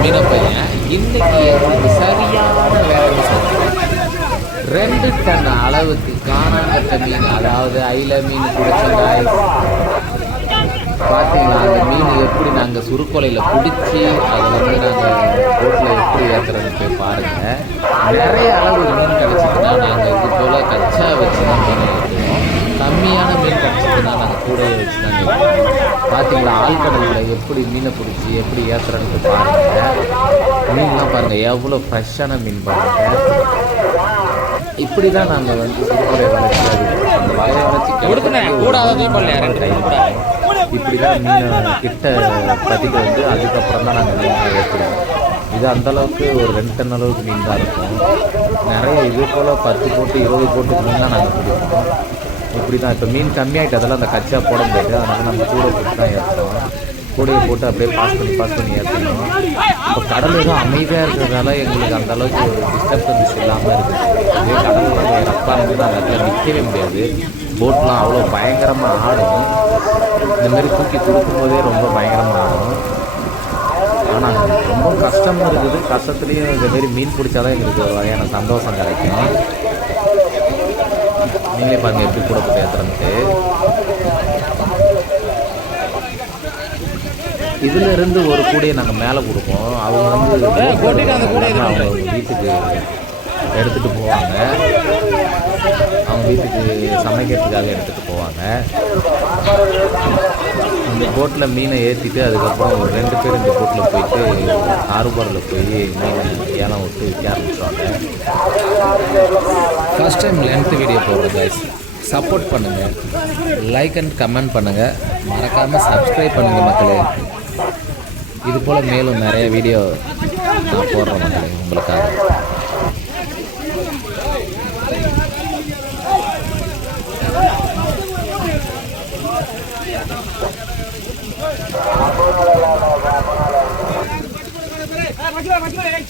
மீன பையன் இன்னைக்கு எங்களுக்கு சரியான வேலை ரெண்டு டன் அளவுக்கு காணாங்கட்ட மீன் அதாவது ஐல மீன் குடிச்சங்காய் பார்த்தீங்கன்னா அந்த மீன் எப்படி நாங்கள் சுருக்கொலையில் பிடிச்சி அதை வந்து நாங்கள் போட்டில் எப்படி ஏற்றுறது போய் பாருங்கள் நிறைய அளவு மீன் கிடச்சிதுன்னா நாங்கள் இது போல் கச்சா வச்சு தான் மீன் கம்மியாக மீன் கிடச்சிதுன்னா நாங்கள் வச்சு தான் ஏற்றுவோம் பார்த்தீங்களா ஆழ்கடலில் எப்படி மீனை பிடிச்சி எப்படி ஏற்றுறோன்ட்டு பாருங்கள் மீன்லாம் பாருங்கள் எவ்வளோ ஃப்ரெஷ்ஷான மீன் பாருங்கள் இப்படி தான் நாங்கள் வந்து சுருக்கொலை வளர்ச்சி அந்த வலையை கூட. இப்படி தான் மீனை கிட்ட பதிக்க வந்து அதுக்கப்புறம் தான் நாங்கள் மீனை ஏற்றுவோம் இது அந்த அளவுக்கு ஒரு ரெண்டு டன் அளவுக்கு மீன் தான் இருக்கும். நிறைய இது போல் பத்து போட்டு இருபது போட்டு மீன்லாம் நாங்கள் பிடிப்போம் இப்படி தான் இப்போ மீன் கம்மியாகிட்டு அதெல்லாம் அந்த கச்சா போட முடியாது அதனால் நம்ம கூட போட்டு தான் ஏற்றுறோம் கூடையை போட்டு அப்படியே பாஸ் பண்ணி பாஸ் பண்ணி ஏற்றணும். இப்போ கடல் எதுவும் அமைதியாக இருக்கிறதால எங்களுக்கு அந்த அளவுக்கு ஒரு டிஸ்டர்பன்ஸ் இல்லாமல் இருக்குது அதே கடலில் ரப்பா இருந்து நாங்கள் அதில் நிற்கவே முடியாது. போட்லாம் அவ்வளோ பயங்கரமாக ஆடும். இந்த மாதிரி தூக்கி கொடுக்கும் போதே ரொம்ப பயங்கரமாக ஆடும். ஆனால் ரொம்ப கஷ்டமாக இருக்குது. கஷ்டத்துலேயும் இந்த மாதிரி மீன் பிடிச்சாதான் எங்களுக்கு ஒரு வகையான சந்தோஷம் கிடைக்கும். நீங்களே பாருங்க எப்படி கூட போட்டு இதுல இருந்து ஒரு கூடையை நாங்கள் மேலே கொடுப்போம். அவங்க வந்து அவங்க வீட்டுக்கு எடுத்துட்டு போவாங்க. அவங்க வீட்டுக்கு சமைக்கிறதுக்காக எடுத்துட்டு போவாங்க. இந்த போட்டில் மீனை ஏற்றிட்டு அதுக்கப்புறம் ஒரு ரெண்டு பேர் இந்த போட்டில் போயிட்டு ஆறுபாடில் போய் மீனை ஏலம் விட்டு விற்க ஆரம்பிச்சிடுவாங்க ஃபர்ஸ்ட் டைம் லென்த் வீடியோ போடுறது கைஸ் சப்போர்ட் பண்ணுங்கள் லைக் அண்ட் கமெண்ட் பண்ணுங்கள் மறக்காமல் சப்ஸ்கிரைப் பண்ணுங்கள் மக்களே. இது போல் மேலும் நிறைய வீடியோ நான் போடுறேன் மக்களே உங்களுக்காக. 快救快救来。